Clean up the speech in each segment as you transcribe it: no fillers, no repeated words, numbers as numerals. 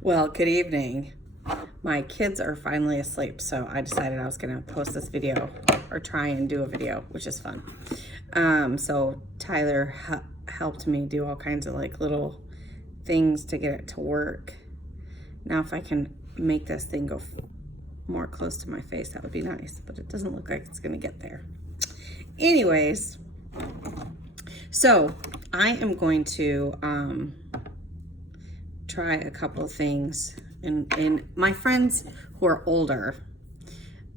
Well, good evening. My kids are finally asleep, so I decided I was gonna post this video or try and do a video, which is fun. So Tyler helped me do all kinds of like little things to get it to work. Now if I can make this thing go more close to my face, that would be nice, but it doesn't look like it's gonna get there. Anyways, so I am going to try a couple of things, and my friends who are older,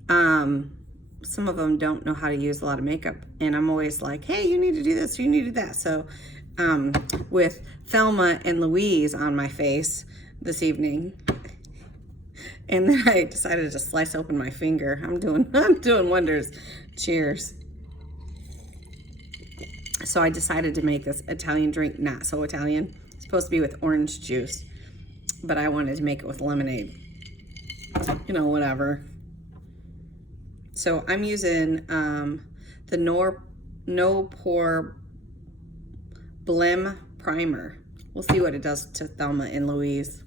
some of them don't know how to use a lot of makeup, and I'm always like, hey, you need to do this, you need to do that. So with Thelma and Louise on my face this evening, and then I decided to slice open my finger. I'm doing wonders. Cheers. So I decided to make this Italian drink, not so Italian. It's supposed to be with orange juice, but I wanted to make it with lemonade. You know, whatever. So I'm using the No Pore Blim Primer. We'll see what it does to Thelma and Louise.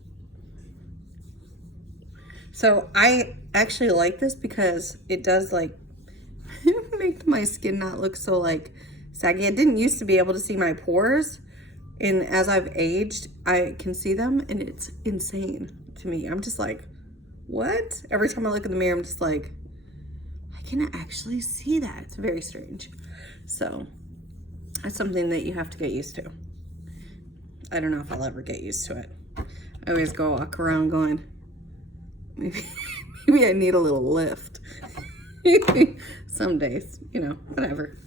So I actually like this because it does like make my skin not look so like saggy. I didn't used to be able to see my pores, and as I've aged, I can see them, and it's insane to me. I'm just like, what? Every time I look in the mirror, I'm just like, I can actually see that. It's very strange. So that's something that you have to get used to. I don't know if I'll ever get used to it. I always walk around going, maybe I need a little lift. Some days, you know, whatever.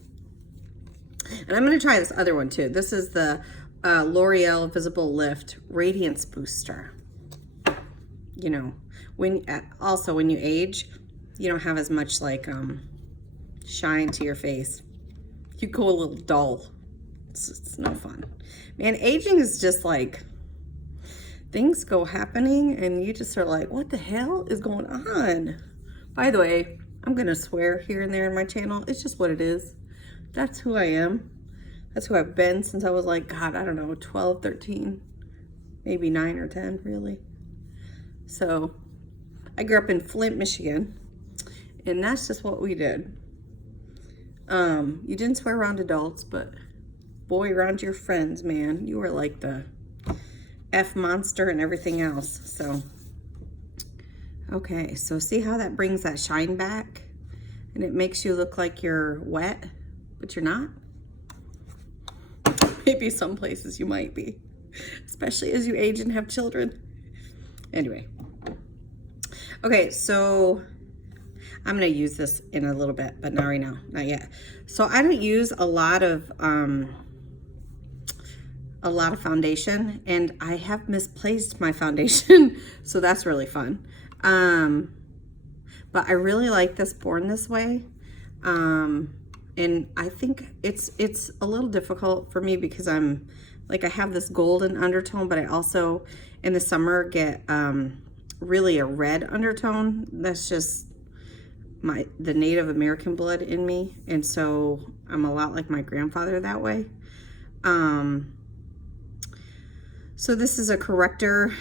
And I'm going to try this other one too. This is the L'Oreal Visible Lift Radiance Booster. You know, when you age, you don't have as much like shine to your face. You go a little dull. It's no fun. Man, aging is just like, things go happening and you just are like, what the hell is going on? By the way, I'm going to swear here and there in my channel. It's just what it is. That's who I am. That's who I've been since I was like, God, I don't know, 12, 13, maybe 9 or 10, really. So I grew up in Flint, Michigan, and that's just what we did. You didn't swear around adults, but boy, around your friends, man, you were like the F monster and everything else. So, okay, so see how that brings that shine back? And it makes you look like you're wet, but you're not. Maybe some places you might be, especially as you age and have children. Anyway. Okay, so I'm going to use this in a little bit, but not right now, not yet. So I don't use a lot of foundation, and I have misplaced my foundation, so that's really fun. But I really like this Born This Way. And I think it's a little difficult for me because I'm like, I have this golden undertone, but I also in the summer get really a red undertone. That's just the Native American blood in me, and so I'm a lot like my grandfather that way. So this is a corrector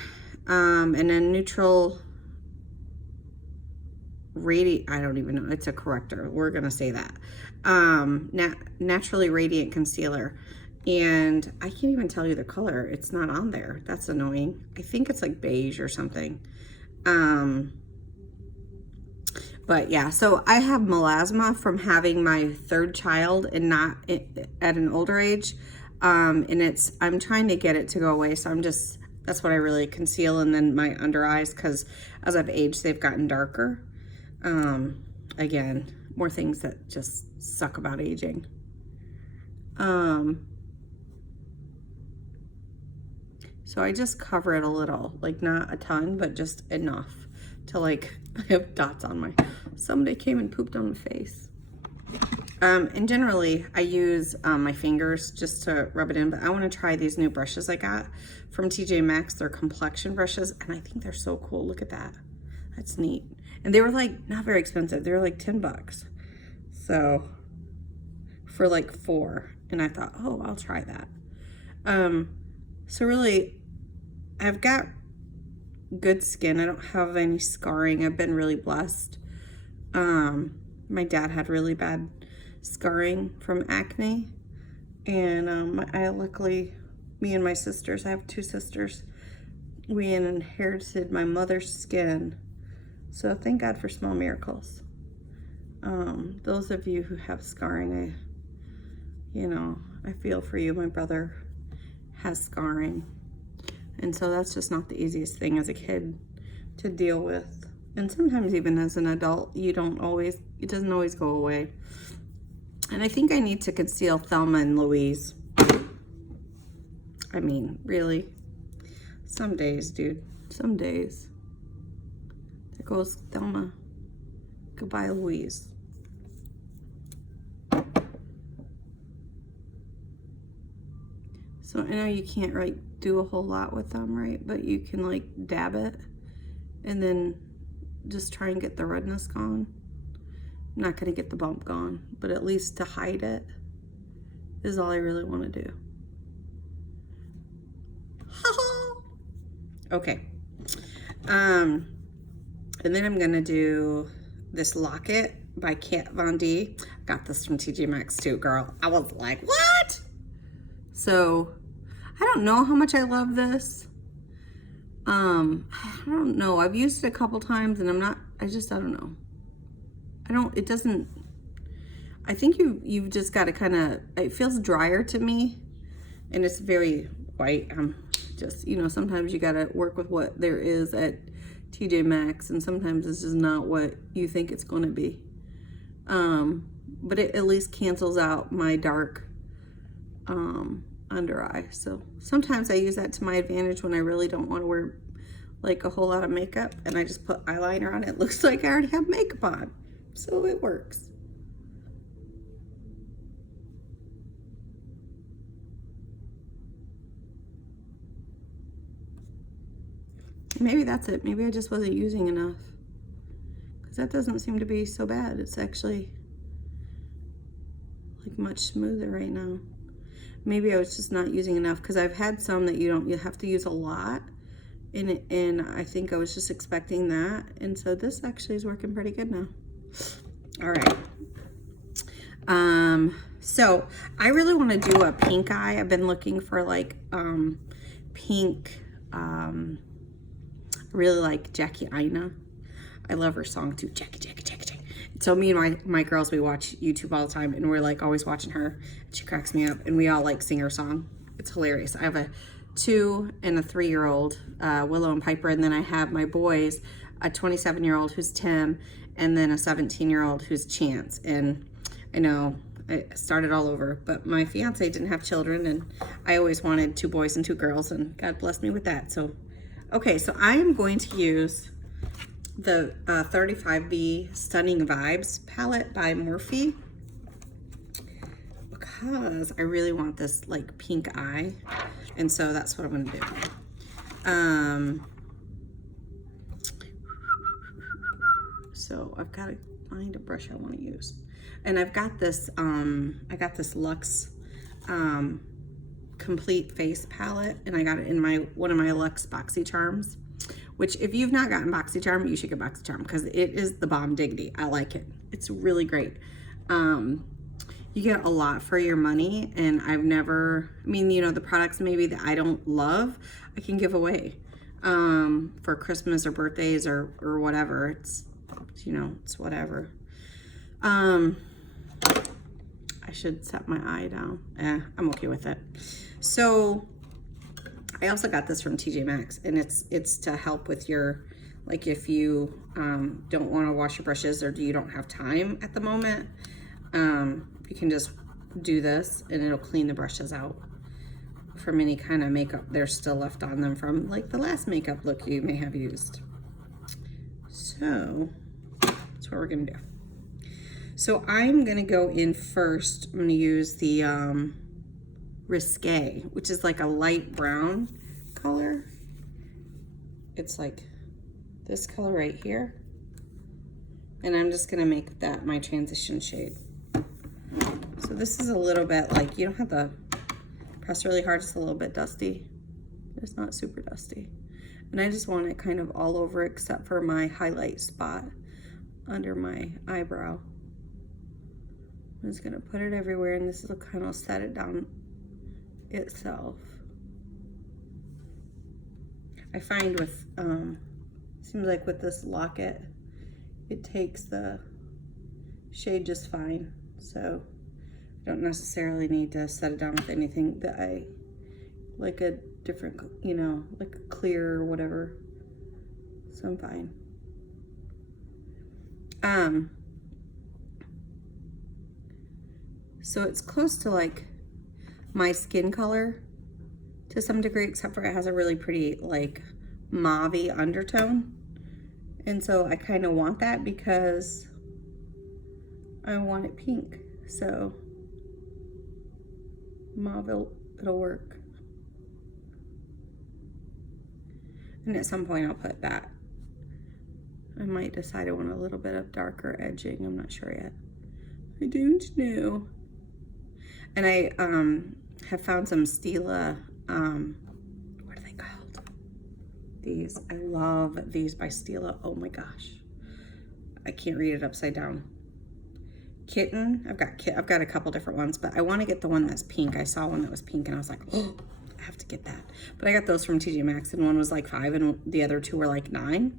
and a neutral radiant, I don't even know, it's a corrector, we're gonna say that. Naturally radiant concealer, and I can't even tell you the color. It's not on there. That's annoying. I think it's like beige or something. But yeah, so I have melasma from having my third child and not at an older age, and I'm trying to get it to go away, so that's what I really conceal, and then my under eyes, because as I've aged, they've gotten darker. Again, more things that just suck about aging. So I just cover it a little, like not a ton, but just enough to like, I have dots on somebody came and pooped on my face. And generally I use my fingers just to rub it in, but I want to try these new brushes I got from TJ Maxx. They're complexion brushes, and I think they're so cool. Look at that. That's neat. And they were like not very expensive. They were like 10 bucks. So for like 4, and I thought, oh, I'll try that. So really, I've got good skin. I don't have any scarring. I've been really blessed. My dad had really bad scarring from acne, and I luckily, me and my sisters, I have 2 sisters, we inherited my mother's skin. So thank God for small miracles. Those of you who have scarring, I feel for you. My brother has scarring. And so that's just not the easiest thing as a kid to deal with. And sometimes even as an adult, it doesn't always go away. And I think I need to conceal Thelma and Louise. I mean, really. Some days, dude. Some days. There goes Thelma. Goodbye, Louise. So I know you can't do a whole lot with them, right? But you can dab it and then just try and get the redness gone. I'm not gonna get the bump gone, but at least to hide it is all I really want to do. Okay. And then I'm gonna do this locket by Kat Von D. Got this from TJ Maxx too, girl. I was like, what? So I don't know how much I love this. I don't know. I've used it a couple times and I don't know. I think you've just got to kind of, it feels drier to me and it's very white. Sometimes you got to work with what there is at TJ Maxx and sometimes it's just not what you think it's going to be. But it at least cancels out my dark, under eye. So sometimes I use that to my advantage when I really don't want to wear a whole lot of makeup and I just put eyeliner on. It looks like I already have makeup on. So it works. Maybe that's it. Maybe I just wasn't using enough. Because that doesn't seem to be so bad. It's actually much smoother right now. Maybe I was just not using enough because I've had some that you have to use a lot. And I think I was just expecting that. And so this actually is working pretty good now. All right. So I really want to do a pink eye. I've been looking for pink, I really like Jackie Aina. I love her song too, Jackie. So me and my girls, we watch YouTube all the time and we're always watching her. She cracks me up and we all sing her song. It's hilarious. I have a 2 and a 3-year-old, Willow and Piper, and then I have my boys, a 27-year-old who's Tim, and then a 17-year-old who's Chance. And I know I started all over, but my fiance didn't have children and I always wanted 2 boys and 2 girls and God blessed me with that. So, okay, so I am going to use the 35B Stunning Vibes palette by Morphe because I really want this pink eye, and so that's what I'm gonna do. So I've got to find a brush I want to use, and I've got this I got this Luxe Complete Face palette, and I got it in one of my Luxe BoxyCharms. Which, if you've not gotten BoxyCharm, you should get BoxyCharm because it is the bomb diggity. I like it. It's really great. You get a lot for your money, and the products maybe that I don't love, I can give away for Christmas or birthdays or whatever. It's whatever. I should set my eye down. I'm okay with it. So I also got this from TJ Maxx, and it's to help with your, if you don't want to wash your brushes or you don't have time at the moment, you can just do this and it'll clean the brushes out from any kind of makeup there's still left on them from the last makeup look you may have used. So that's what we're gonna do. So I'm gonna go in first. I'm gonna use the Risque, which is a light brown color. It's this color right here, and I'm just gonna make that my transition shade. So this is a little bit you don't have to press really hard, it's a little bit dusty, It's not super dusty. And I just want it kind of all over except for my highlight spot under my eyebrow. I'm just gonna put it everywhere, and this will kind of set it down itself. I find with, seems like with this locket, it takes the shade just fine. So I don't necessarily need to set it down with anything that I, like a different, you know, like a clear or whatever. So I'm fine. So it's close to like my skin color to some degree, except for it has a really pretty like mauve-y undertone. And so I kind of want that because I want it pink. So mauve, it'll work. And at some point I'll put that. I might decide I want a little bit of darker edging. I'm not sure yet. I don't know. And I have found some Stila, what are they called? These, I love these by Stila. Oh my gosh. I can't read it upside down. Kitten, I've got a couple different ones, but I want to get the one that's pink. I saw one that was pink and I was like, oh, I have to get that. But I got those from TJ Maxx, and one was like $5 and the other two were like $9.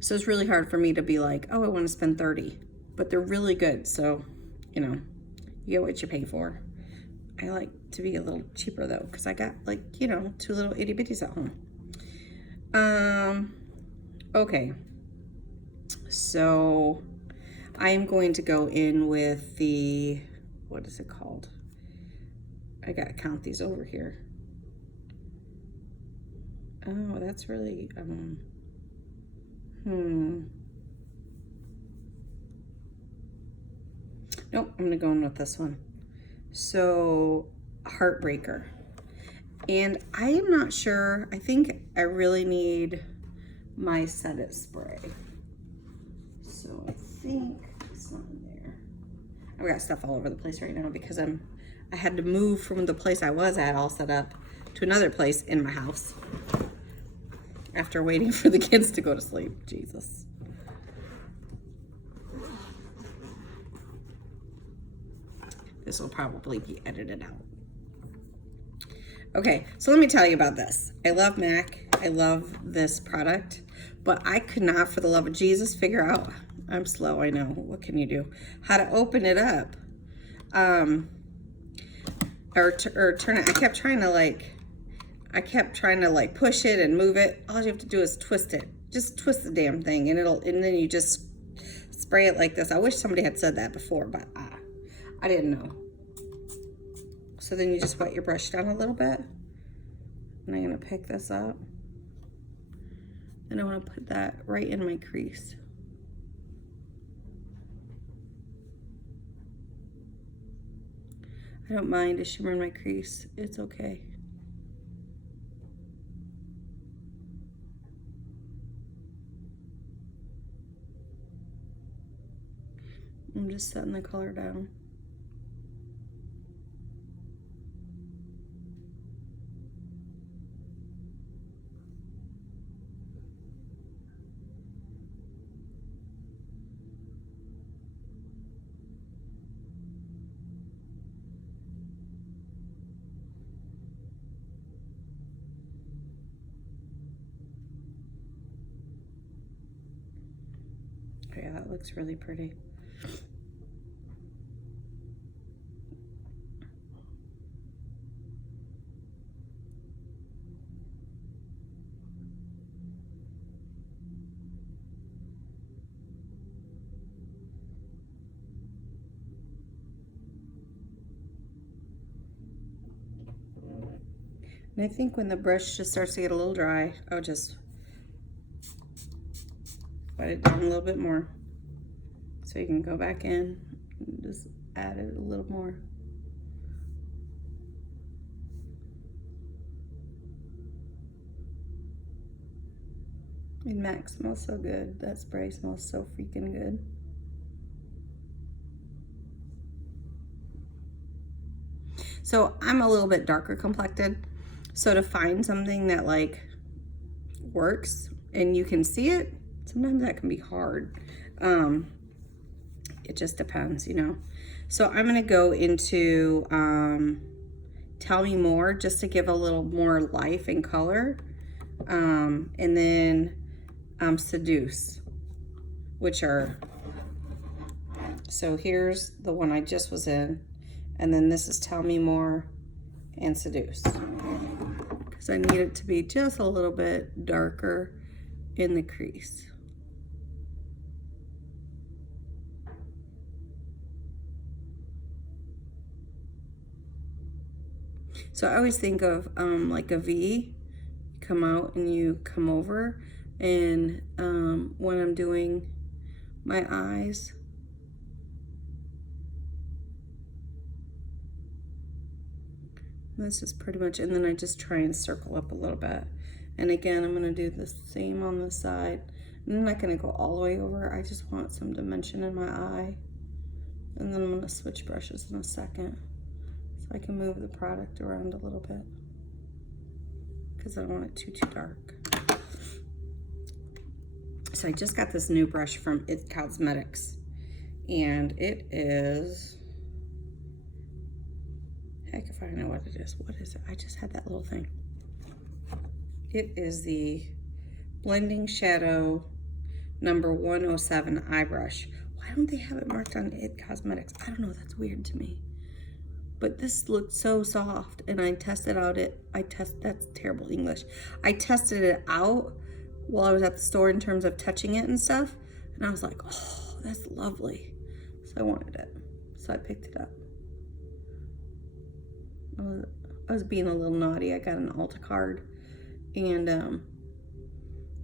So it's really hard for me to be like, oh, I want to spend $30, but they're really good. So, you know, you get what you pay for. I like to be a little cheaper though, because I got like, you know, 2 little itty bitties at home. Okay. So I am going to go in with the, what is it called? I gotta count these over here. Oh, that's really, Nope, I'm gonna go in with this one. So, Heartbreaker. And I am not sure, I think I really need my Set It spray. So I think it's not in there. I've got stuff all over the place right now because I had to move from the place I was at all set up to another place in my house after waiting for the kids to go to sleep. Jesus. This will probably be edited out. Okay, so let me tell you about this. I love MAC. I love this product, but I could not, for the love of Jesus, figure out, I'm slow, I know, what can you do, how to open it up. Or turn it. I kept trying to like push it and move it. All you have to do is twist it. Just twist the damn thing, and then you just spray it like this. I wish somebody had said that before, but I didn't know. So then you just wet your brush down a little bit. And I'm gonna pick this up. And I wanna put that right in my crease. I don't mind a shimmer in my crease, it's okay. I'm just setting the color down. Yeah, that looks really pretty. And I think when the brush just starts to get a little dry, I'll just wet it down a little bit more. So you can go back in and just add it a little more. And MAC smells so good. That spray smells so freaking good. So I'm a little bit darker complected. So to find something that like works and you can see it, sometimes that can be hard. It just depends, you know. So I'm gonna go into Tell Me More, just to give a little more life and color. And then Seduce, which are, so here's the one I just was in, and then this is Tell Me More and Seduce, because I need it to be just a little bit darker in the crease. So I always think of like a V, you come out and you come over, and when I'm doing my eyes, this is pretty much, and then I just try and circle up a little bit. And again, I'm gonna do the same on this side. I'm not gonna go all the way over. I just want some dimension in my eye. And then I'm gonna switch brushes in a second, so I can move the product around a little bit, because I don't want it too dark. So I just got this new brush from IT Cosmetics, and it is, heck if I know what it is. What is it? I just had that little thing. It is the Blending Shadow number 107 eye brush. Why don't they have it marked on IT Cosmetics? I don't know, that's weird to me. But this looked so soft, and I tested out that's terrible English. I tested it out while I was at the store in terms of touching it and stuff, and I was like, oh, that's lovely. So I wanted it, so I picked it up. I was being a little naughty. I got an Ulta card, and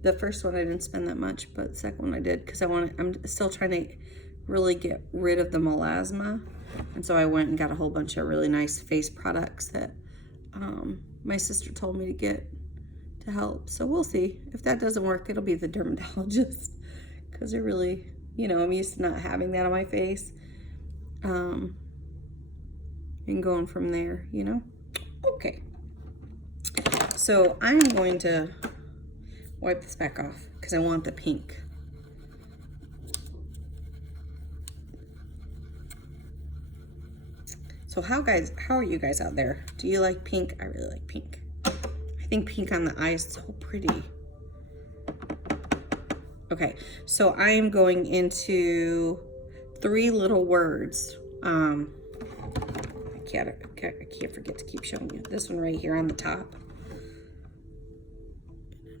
the first one I didn't spend that much, but the second one I did, because I'm still trying to really get rid of the melasma, and so I went and got a whole bunch of really nice face products that my sister told me to get to help. So we'll see. If that doesn't work, it'll be the dermatologist, because they're really, you know, I'm used to not having that on my face, and going from there, you know. Okay, so I'm going to wipe this back off because I want the pink. So how are you guys out there? Do you like pink? I really like pink. I think pink on the eye is so pretty. Okay, so I am going into 3 little words. I can't forget to keep showing you this one right here on the top.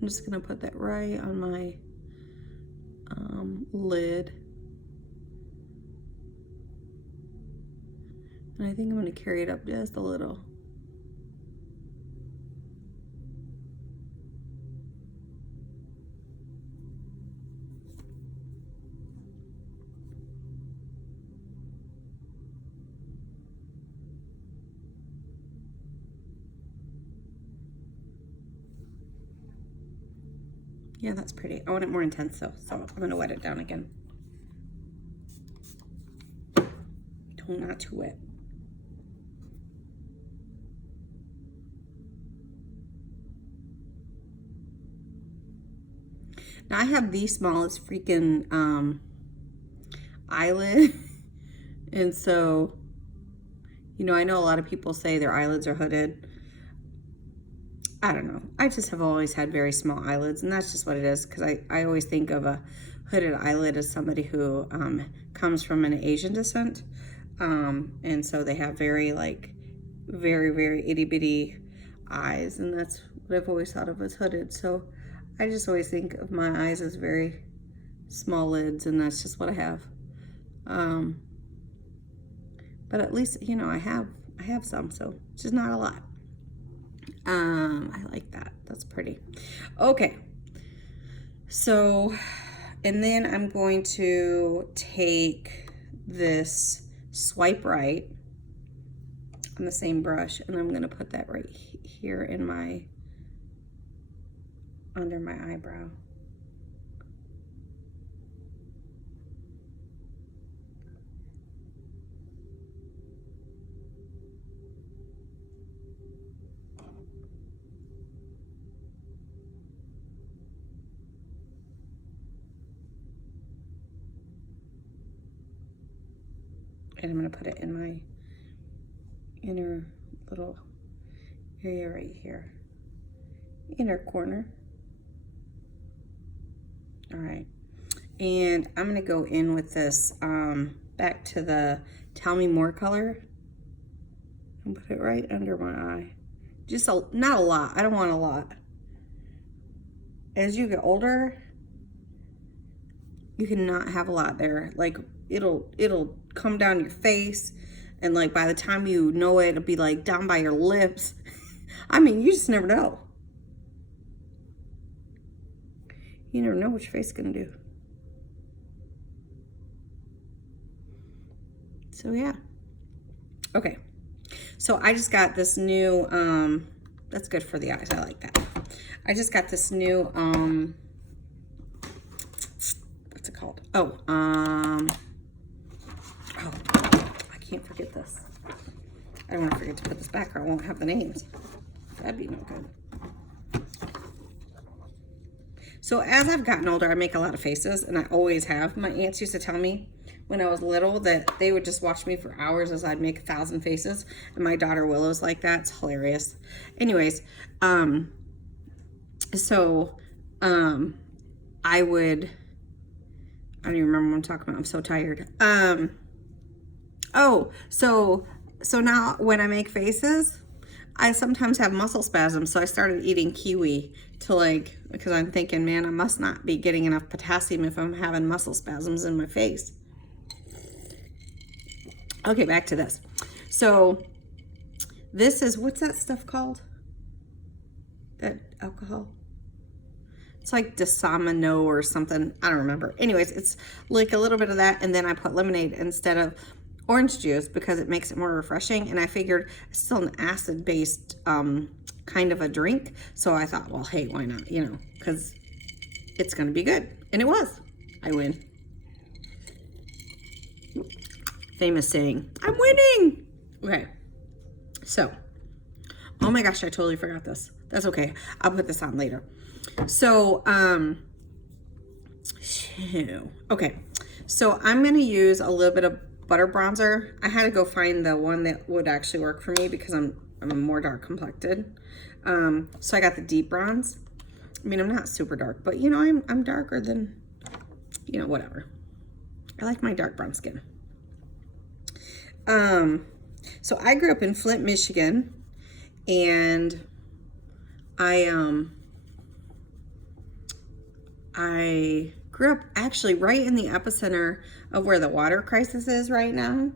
I'm just gonna put that right on my lid. And I think I'm gonna carry it up just a little. Yeah, that's pretty. I want it more intense though, so I'm gonna wet it down again. Not too wet. Now I have the smallest freaking eyelid, and so, you know, I know a lot of people say their eyelids are hooded. I don't know. I just have always had very small eyelids, and that's just what it is, because I always think of a hooded eyelid as somebody who comes from an Asian descent. And so they have very, very itty bitty eyes, and that's what I've always thought of as hooded. So I just always think of my eyes as very small lids, and that's just what I have. But at least, you know, I have some, so it's just not a lot. I like that. That's pretty. Okay. So, and then I'm going to take this Swipe Right on the same brush, and I'm going to put that right here in under my eyebrow. And I'm going to put it in my inner little area right here. Inner corner. All right. And I'm going to go in with this back to the Tell Me More color. And put it right under my eye. Just not a lot. I don't want a lot. As you get older, you cannot have a lot there. Like it'll come down your face, and like by the time you know it, it'll be like down by your lips. I mean, you just never know. You never know what your face is gonna do. So yeah. Okay. So I just got this new, that's good for the eyes. I like that. I just got this new, what's it called? Oh, I can't forget this. I don't want to forget to put this back or I won't have the names. That'd be no good. So as I've gotten older, I make a lot of faces, and I always have. My aunts used to tell me when I was little that they would just watch me for hours as I'd make 1,000 faces, and my daughter Willow's like that. It's hilarious. Anyways, I don't even remember what I'm talking about. I'm so tired. So now when I make faces, I sometimes have muscle spasms. So I started eating kiwi because I'm thinking, man, I must not be getting enough potassium if I'm having muscle spasms in my face. Okay, back to this. So this is, what's that stuff called? That alcohol? It's like Desamino or something. I don't remember. Anyways, it's like a little bit of that, and then I put lemonade instead of orange juice because it makes it more refreshing. And I figured it's still an acid-based kind of a drink. So I thought, well, hey, why not? You know, because it's going to be good. And it was. I win. Famous saying, I'm winning. Okay. So, oh my gosh, I totally forgot this. That's okay. I'll put this on later. So, okay. So I'm going to use a little bit of butter bronzer. I had to go find the one that would actually work for me because I'm more dark complected. So I got the deep bronze. I mean, I'm not super dark, but you know, I'm darker than, you know, whatever. I like my dark brown skin. So I grew up in Flint, Michigan, and I grew up actually right in the epicenter of where the water crisis is right now,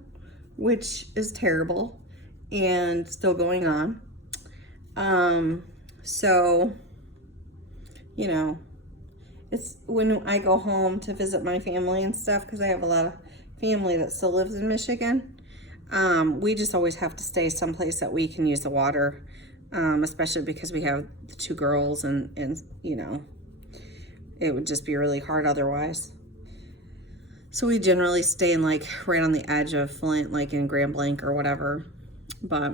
which is terrible and still going on. So, you know, it's when I go home to visit my family and stuff, because I have a lot of family that still lives in Michigan. We just always have to stay someplace that we can use the water, especially because we have the 2 girls and you know, it would just be really hard otherwise. So we generally stay in like right on the edge of Flint, like in Grand Blanc or whatever. But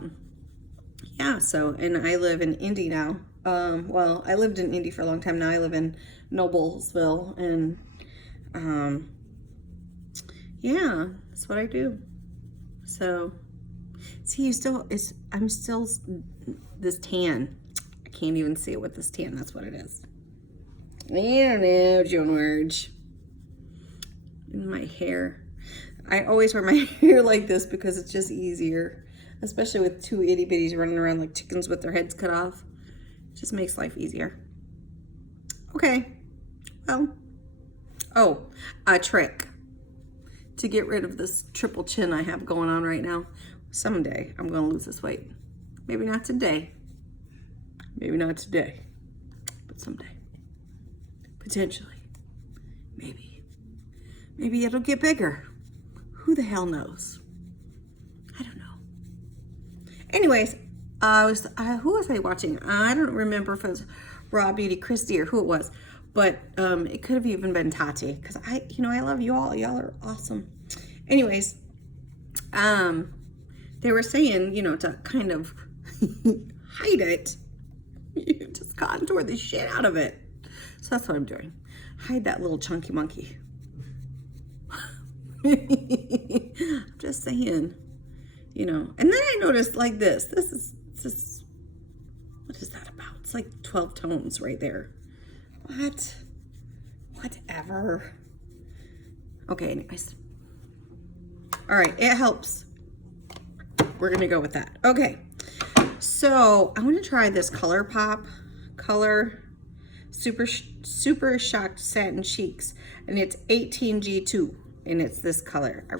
yeah, so, and I live in Indy now. Well, I lived in Indy for a long time. Now I live in Noblesville, and yeah, that's what I do. So, see, I'm still this tan. I can't even see it with this tan. That's what it is. I don't know, George. And my hair. I always wear my hair like this because it's just easier. Especially with 2 itty bitties running around like chickens with their heads cut off. It just makes life easier. Okay. Well. Oh, a trick to get rid of this triple chin I have going on right now. Someday I'm going to lose this weight. Maybe not today. Maybe not today. But someday. Potentially. Maybe. Maybe it'll get bigger. Who the hell knows? I don't know. Anyways, who was I watching? I don't remember if it was Raw Beauty Christy or who it was. But it could have even been Tati, because I love you all. Y'all are awesome. Anyways, they were saying, you know, to kind of hide it, you just contour the shit out of it. So that's what I'm doing. Hide that little chunky monkey. I'm just saying, you know. And then I noticed like this. This is, what is that about? It's like 12 tones right there. What? Whatever. Okay, anyways. All right, it helps. We're gonna go with that. Okay, so I want to try this ColourPop color Super Shocked Satin Cheeks, and it's 18G2, and it's this color. I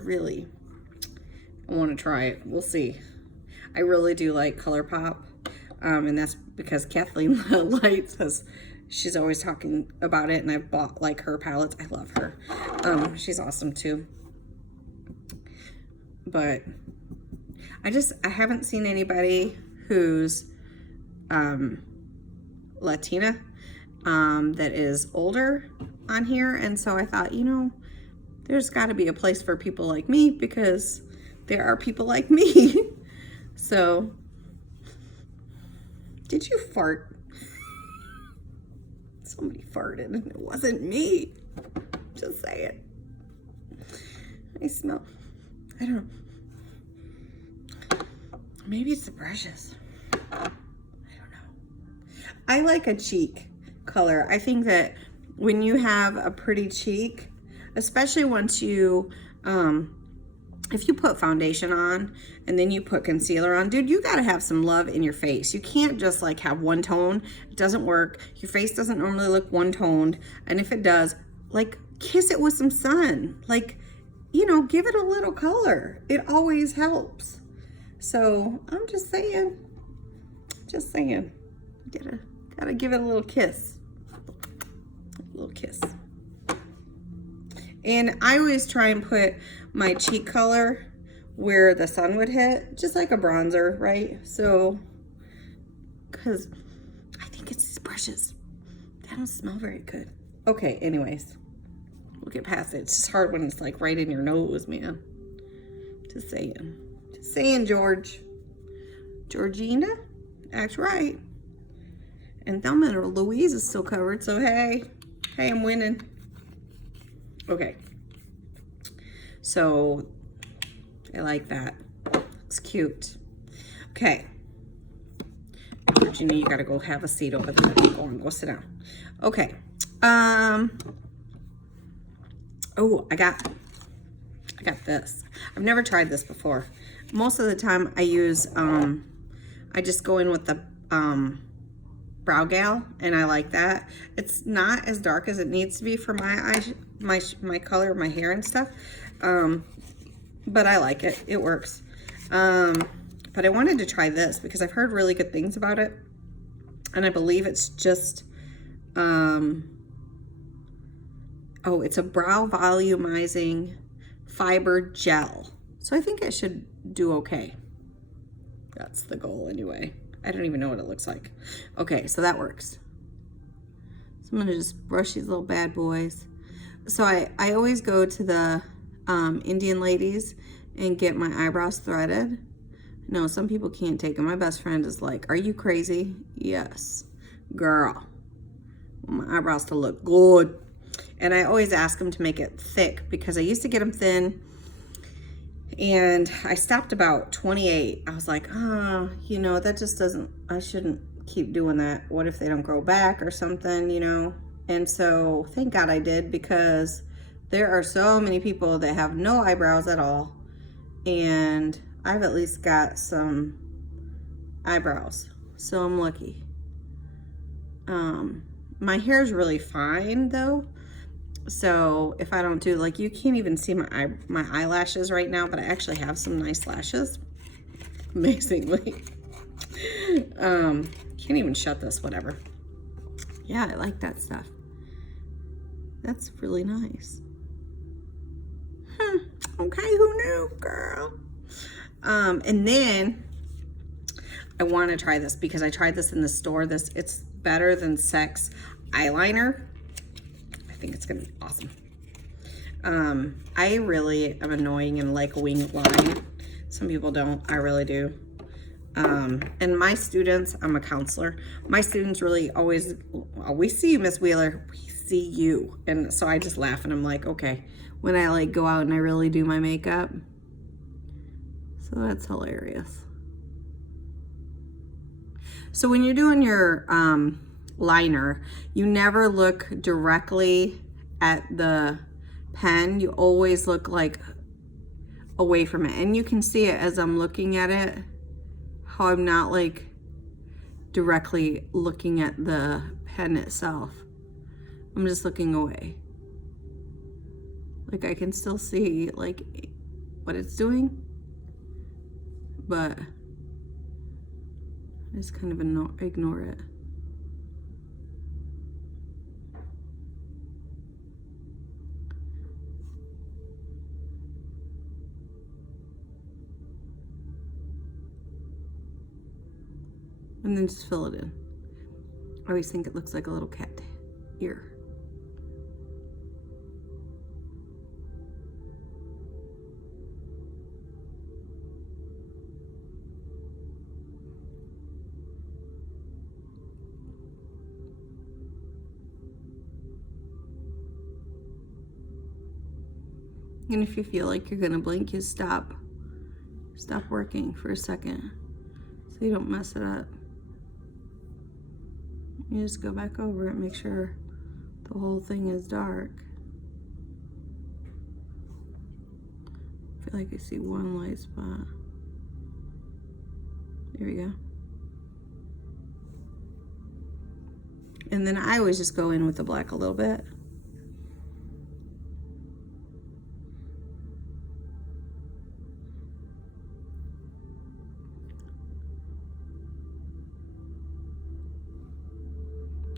want to try it. We'll see. I really do like ColourPop, and that's because Kathleen Light says she's always talking about it, and I've bought like her palettes. I love her. She's awesome too. But I haven't seen anybody who's Latina that is older on here, and so I thought, you know, there's got to be a place for people like me, because there are people like me. So, did you fart? Somebody farted, and it wasn't me. Just say it. I smell, I don't know. Maybe it's the brushes. I don't know. I like a cheek color. I think that when you have a pretty cheek, especially once you, if you put foundation on and then you put concealer on, dude, you gotta have some love in your face. You can't just like have one tone. It doesn't work. Your face doesn't normally look one toned. And if it does, like, kiss it with some sun. Like, you know, give it a little color. It always helps. So I'm just saying, gotta give it a little kiss. A little kiss. And I always try and put my cheek color where the sun would hit, just like a bronzer, right? So, because I think it's these brushes. They don't smell very good. Okay, anyways, we'll get past it. It's just hard when it's like right in your nose, man. Just saying, Georgina, act right. And Thelma and Louise is still covered, so hey, I'm winning. Okay, so I like that. Looks cute. Okay, Virginia, you gotta go have a seat over there. Go on, go sit down. Okay. Oh, I got this. I've never tried this before. Most of the time, I use I just go in with the Brow Gal, and I like that. It's not as dark as it needs to be for my eyes, my color of my hair and stuff, but I like it. It works. But I wanted to try this because I've heard really good things about it, and I believe it's just oh, it's a brow volumizing fiber gel, so I think it should do okay. That's the goal anyway. I don't even know what it looks like. Okay, so that works. So I'm gonna just brush these little bad boys. So I always go to the Indian ladies and get my eyebrows threaded. No, some people can't take them. My best friend is like, are you crazy? Yes, girl. My eyebrows to look good. And I always ask them to make it thick because I used to get them thin. And I stopped about 28. I was like, you know, that just doesn't, I shouldn't keep doing that. What if they don't grow back or something, you know? And so thank God I did, because there are so many people that have no eyebrows at all. And I've at least got some eyebrows, so I'm lucky. My hair is really fine though. So if I don't do, like, you can't even see my eyelashes right now, but I actually have some nice lashes, amazingly. Can't even shut this, whatever. Yeah, I like that stuff. That's really nice. Okay, who knew, girl? And then I want to try this because I tried this in the store. It's Better Than Sex eyeliner. I think it's gonna be awesome. I really am annoying and like a winged line. Some people don't. I really do. And my students, I'm a counselor, my students really always, oh, we see you, Miss Wheeler, we see you. And so I just laugh and I'm like, okay, when I like go out and I really do my makeup. So that's hilarious. So when you're doing your liner, you never look directly at the pen. You always look like away from it. And you can see it as I'm looking at it, how I'm not like directly looking at the pen itself. I'm just looking away. Like I can still see like what it's doing, but I just kind of ignore it. And then just fill it in. I always think it looks like a little cat ear. And if you feel like you're gonna blink, you stop working for a second so you don't mess it up. You just go back over it, make sure the whole thing is dark. I feel like I see one light spot. There we go. And then I always just go in with the black a little bit.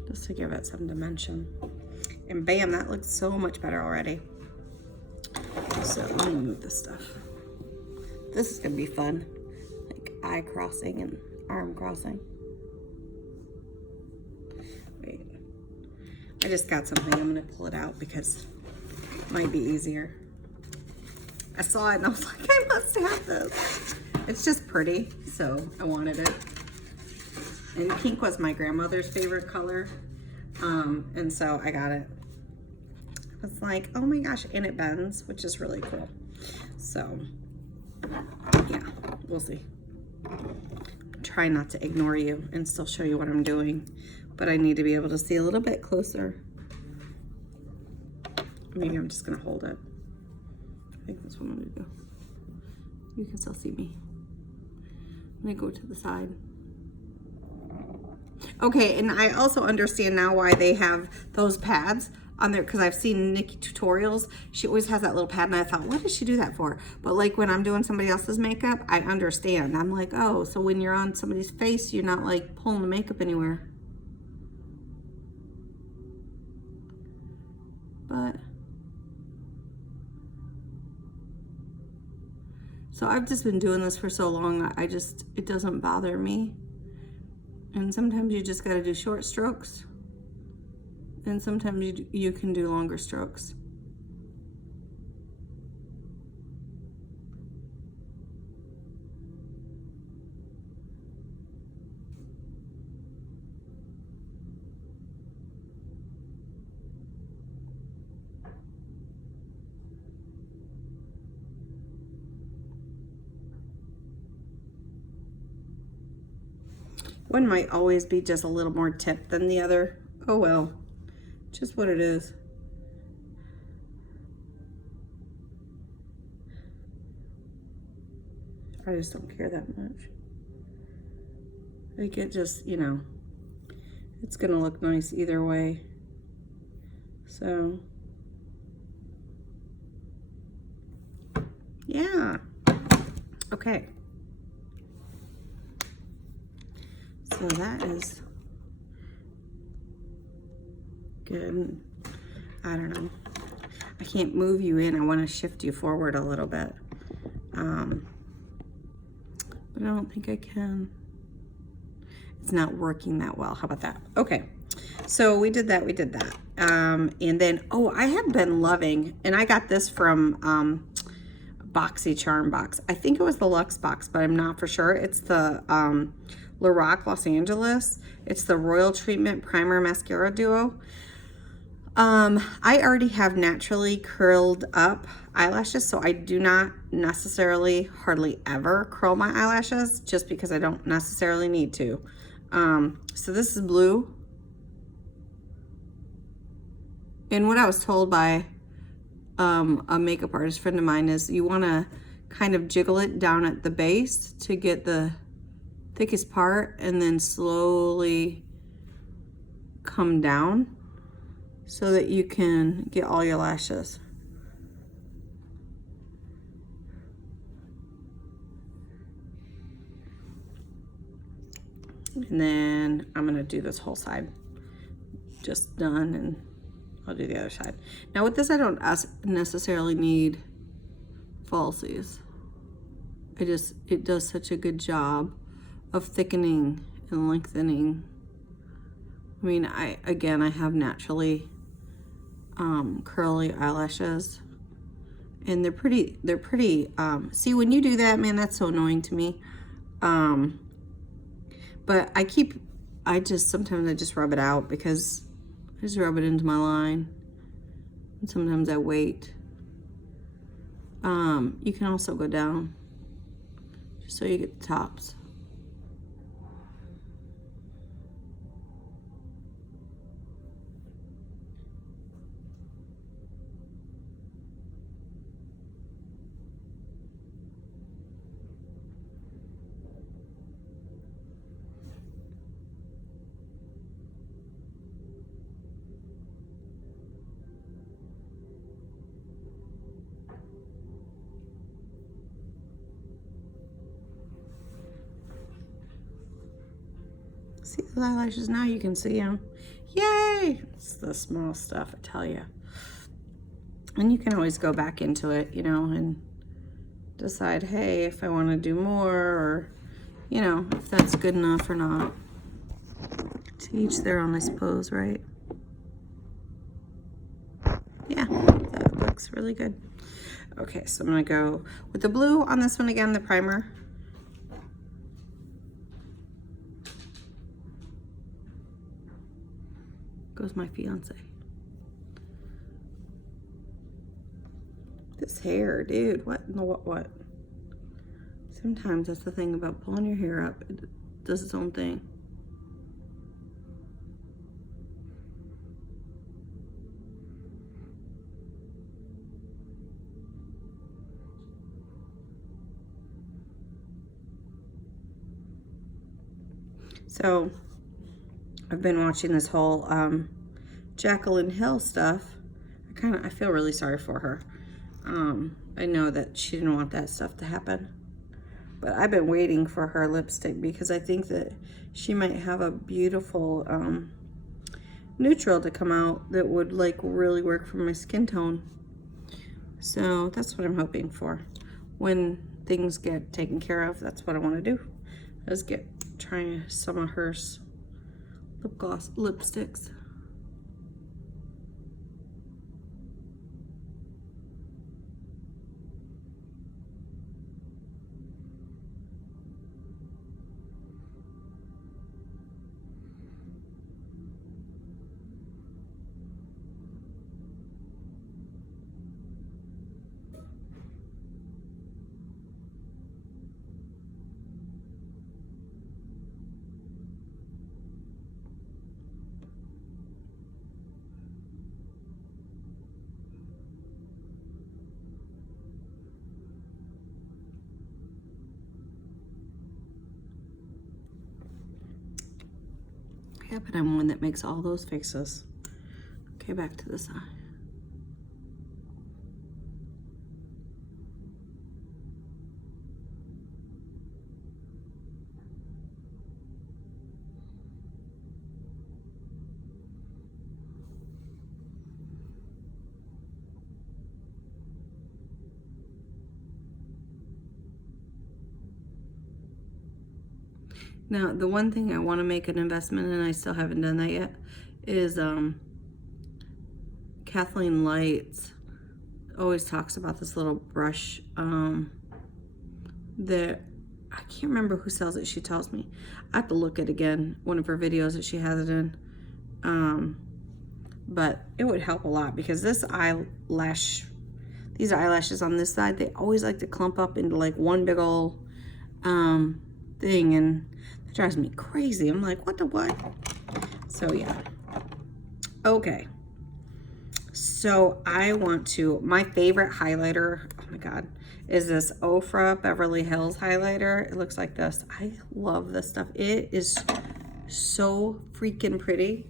Just to give it some dimension. And bam, that looks so much better already. So let me move this stuff. This is gonna be fun. Like eye crossing and arm crossing. Wait, I just got something. I'm gonna pull it out because it might be easier. I saw it and I was like, I must have this. It's just pretty, so I wanted it. And pink was my grandmother's favorite color. And so I got it. I was like, oh my gosh, and it bends, which is really cool. So yeah, we'll see. Try not to ignore you and still show you what I'm doing, but I need to be able to see a little bit closer. Maybe I'm just gonna hold it. I think that's what I'm gonna do. You can still see me. I'm gonna go to the side. Okay, and I also understand now why they have those pads on there, because I've seen Nikki tutorials. She always has that little pad, and I thought, what does she do that for? But like when I'm doing somebody else's makeup, I understand. I'm like, oh, so when you're on somebody's face, you're not like pulling the makeup anywhere. But so I've just been doing this for so long, it doesn't bother me. And sometimes you just got to do short strokes. And sometimes you can do longer strokes. One might always be just a little more tipped than the other. Oh well, just what it is. I just don't care that much. Like it just, you know, it's gonna look nice either way. So, yeah. Okay. So that is good. I don't know. I can't move you in. I want to shift you forward a little bit. But I don't think I can. It's not working that well. How about that? Okay. So we did that. And then, oh, I have been loving, and I got this from BoxyCharm box. I think it was the Luxe box, but I'm not for sure. It's the Lorac Los Angeles. It's the Royal Treatment Primer Mascara Duo. I already have naturally curled up eyelashes, so I do not necessarily hardly ever curl my eyelashes just because I don't necessarily need to. So this is blue. And what I was told by a makeup artist friend of mine is you want to kind of jiggle it down at the base to get the thickest part and then slowly come down so that you can get all your lashes. And then I'm gonna do this whole side just done, and I'll do the other side. Now with this, I don't necessarily need falsies. It does such a good job of thickening and lengthening. I mean, I have naturally curly eyelashes, and they're pretty, see, when you do that, man, that's so annoying to me. But sometimes I just rub it out because I just rub it into my line. And sometimes I wait. You can also go down just so you get the tops. See those eyelashes now? You can see them. Yay! It's the small stuff, I tell you. And you can always go back into it, you know, and decide, hey, if I want to do more, or, you know, if that's good enough or not. To each their own, I suppose, right? Yeah, that looks really good. Okay, so I'm going to go with the blue on this one again, the primer. Goes my fiance. This hair, dude, what in the what? Sometimes that's the thing about pulling your hair up. It does its own thing. So I've been watching this whole Jaclyn Hill stuff. I feel really sorry for her. I know that she didn't want that stuff to happen, but I've been waiting for her lipstick because I think that she might have a beautiful neutral to come out that would like really work for my skin tone. So that's what I'm hoping for. When things get taken care of, that's what I want to do, is try some of hers lipsticks. Yeah, but I'm one that makes all those faces. Okay, back to the side. Now, the one thing I want to make an investment in, I still haven't done that yet, is Kathleen Light's always talks about this little brush that I can't remember who sells it. She tells me. I have to look at again, one of her videos that she has it in. But it would help a lot because these eyelashes on this side, they always like to clump up into like one big old thing, and that drives me crazy. I'm like, what the what? So yeah. Okay. So I want to, my favorite highlighter, oh my God, is this Ofra Beverly Hills highlighter. It looks like this. I love this stuff. It is so freaking pretty.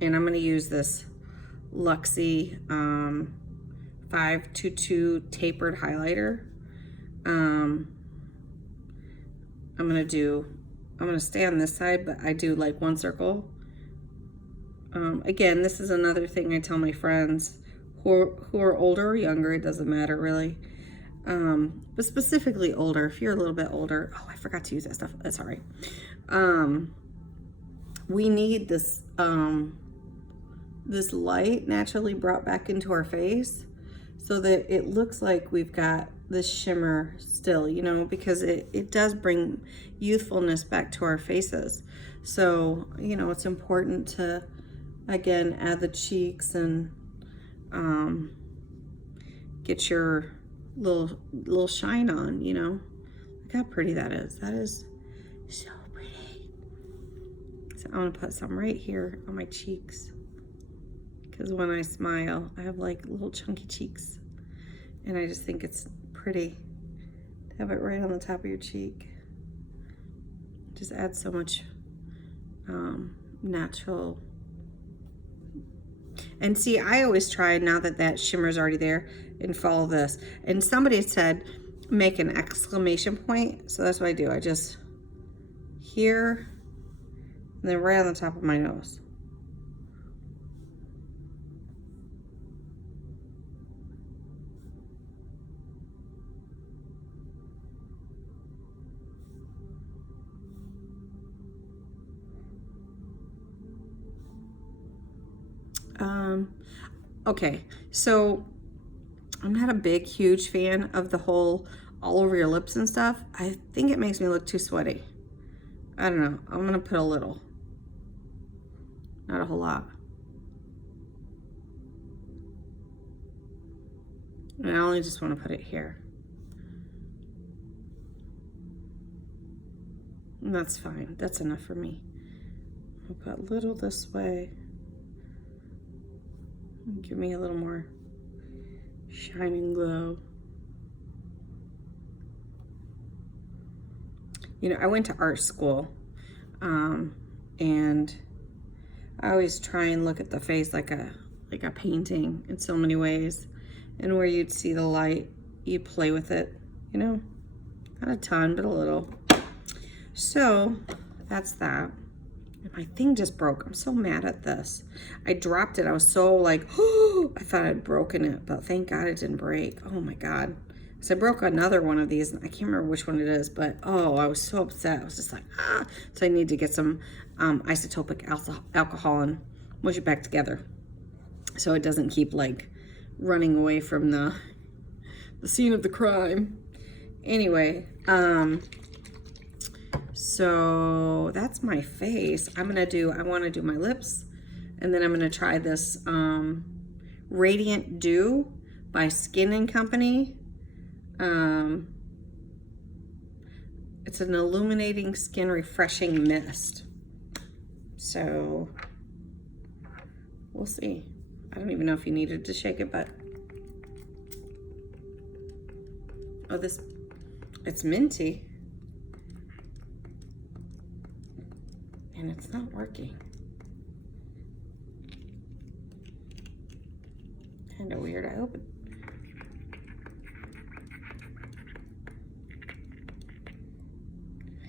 And I'm going to use this Luxie 522 tapered highlighter. I'm going to stay on this side, but I do like one circle. Again, this is another thing I tell my friends who are older or younger, it doesn't matter really. But specifically older, if you're a little bit older. Oh, I forgot to use that stuff. That's all right. We need this, this light naturally brought back into our face so that it looks like we've got this shimmer still, you know, because it does bring youthfulness back to our faces. So, you know, it's important to, again, add the cheeks and get your little shine on, you know. Look how pretty that is. That is so pretty. So I'm gonna put some right here on my cheeks, because when I smile, I have like little chunky cheeks, and I just think it's pretty to have it right on the top of your cheek. Just adds so much natural. And see, I always try, now that that shimmer is already there, and follow this. And somebody said make an exclamation point, so that's what I do. I just here, and then right on the top of my nose. Okay, so I'm not a big, huge fan of the whole all over your lips and stuff. I think it makes me look too sweaty. I don't know. I'm gonna put a little, not a whole lot. And I only just want to put it here. And that's fine. That's enough for me. I'll put a little this way. Give me a little more shining glow. You know, I went to art school, and I always try and look at the face like a painting in so many ways. And where you'd see the light, you play with it, you know, not a ton, but a little. So that's that. And my thing just broke. I'm so mad at this. I dropped it. I was so like, oh, I thought I'd broken it, but thank God it didn't break. Oh my God. So I broke another one of these, and I can't remember which one it is, but oh, I was so upset. I was just like, ah. So I need to get some isotopic alcohol and mush it back together so it doesn't keep like running away from the scene of the crime. Anyway, so that's my face. I want to do my lips, and then I'm going to try this Radiant Dew by Skin & Company. It's an illuminating skin refreshing mist. So we'll see. I don't even know if you needed to shake it, but oh, it's minty. And it's not working. Kind of weird. I opened.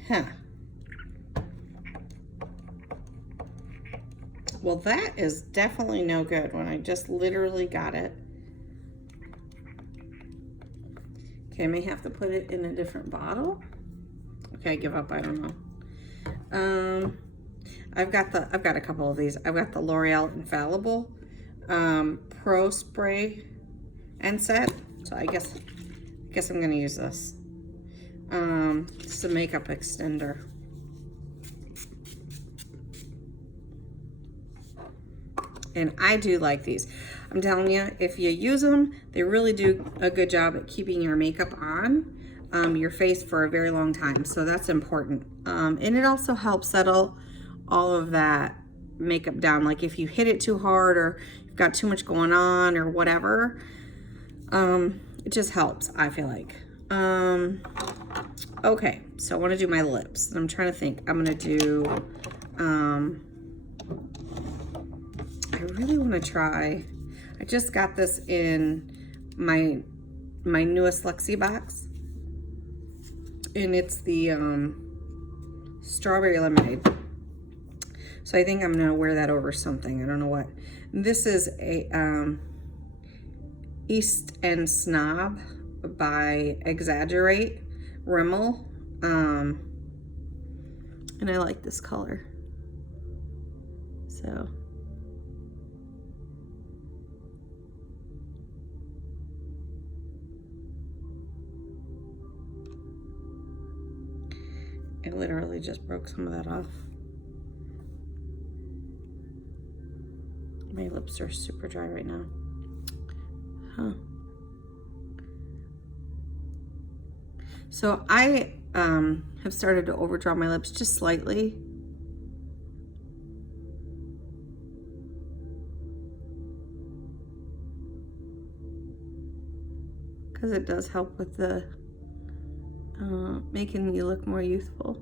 Huh. Well, that is definitely no good when I just literally got it. Okay, I may have to put it in a different bottle. Okay, I give up. I don't know. I've got a couple of these. I've got the L'Oreal Infallible Pro Spray and Set. So I guess I'm gonna use this. It's a makeup extender. And I do like these. I'm telling you, if you use them, they really do a good job at keeping your makeup on your face for a very long time. So that's important. And it also helps settle all of that makeup down. Like if you hit it too hard or you've got too much going on or whatever, it just helps, I feel like. Okay, so I want to do my lips. I'm trying to think. I'm going to do, I really want to try, I just got this in my newest Luxie box, and it's the strawberry lemonade. So I think I'm gonna wear that over something. I don't know what. This is a East End Snob by Exaggerate Rimmel, and I like this color. So. I literally just broke some of that off. My lips are super dry right now. Huh. So I have started to overdraw my lips just slightly. Because it does help with the making you look more youthful.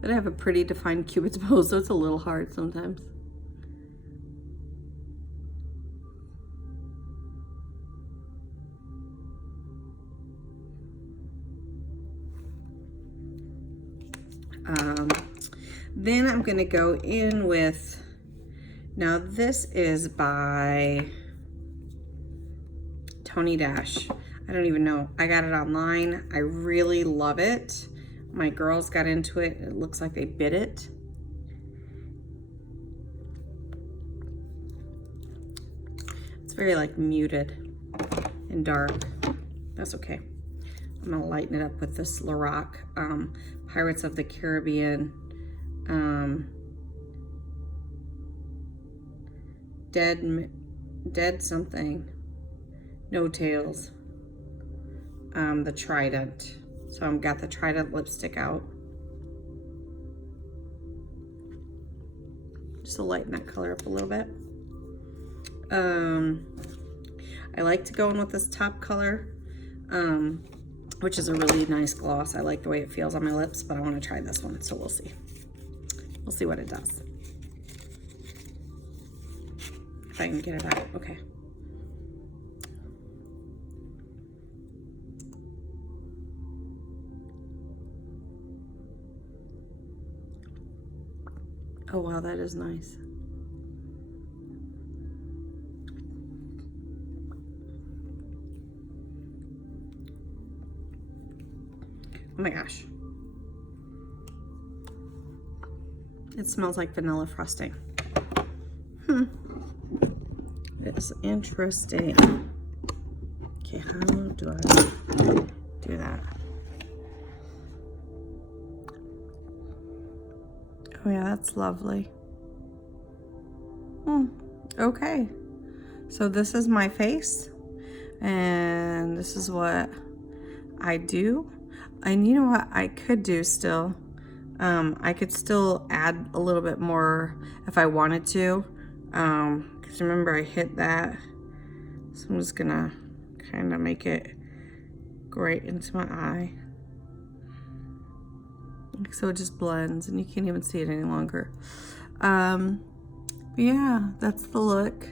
But I have a pretty defined Cupid's bow, so it's a little hard sometimes. Then I'm gonna go in with, now this is by Tony Dash. I don't even know. I got it online. I really love it. My girls got into it. It looks like they bit it. It's very like muted and dark. That's okay. I'm gonna lighten it up with this Lorac Pirates of the Caribbean dead something. No Tails. The Trident. So I've got the Trident lipstick out. Just to lighten that color up a little bit. I like to go in with this top color, which is a really nice gloss. I like the way it feels on my lips, but I want to try this one, so we'll see. We'll see what it does. If I can get it out, okay. Oh wow, that is nice. Oh my gosh. It smells like vanilla frosting. It's interesting. Okay, how do I do that? Oh yeah, that's lovely. Okay. So this is my face, and this is what I do. And you know what I could do still? I could still add a little bit more if I wanted to. Because remember I hit that. So I'm just gonna kind of make it go right into my eye. So it just blends and you can't even see it any longer. Yeah, that's the look.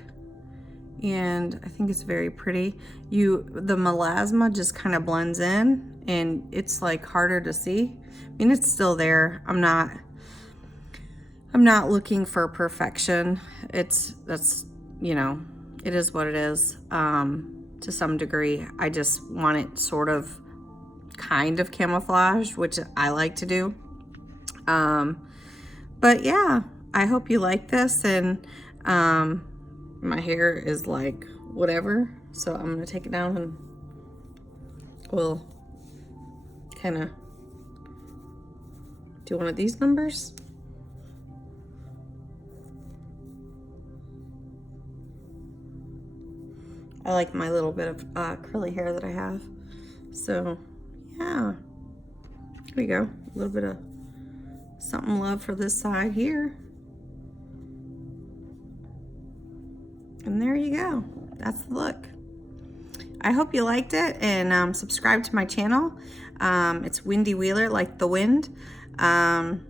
And I think it's very pretty. The melasma just kind of blends in and it's like harder to see. I mean, it's still there. I'm not looking for perfection. That's, you know, it is what it is. To some degree, I just want it sort of kind of camouflage, which I like to do. But yeah, I hope you like this, and my hair is like whatever, so I'm gonna take it down and we'll kind of do one of these numbers. I like my little bit of curly hair that I have. So yeah, here we go. A little bit of something love for this side here. And there you go. That's the look. I hope you liked it, and subscribe to my channel. It's Wendy Wheeler, like the wind. And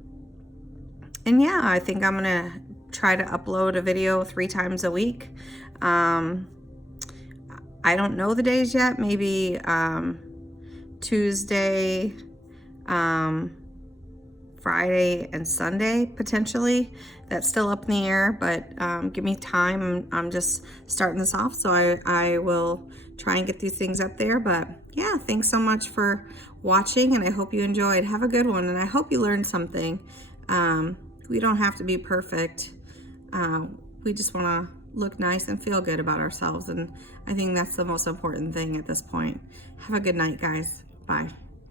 yeah, I think I'm gonna try to upload a video 3 times a week. I don't know the days yet. Maybe Tuesday, Friday, and Sunday potentially. That's still up in the air, but give me time. I'm just starting this off, so I will try and get these things up there. But yeah, thanks so much for watching, and I hope you enjoyed. Have a good one, and I hope you learned something. We don't have to be perfect. We just want to look nice and feel good about ourselves, and I think that's the most important thing at this point. Have a good night, guys. Bye.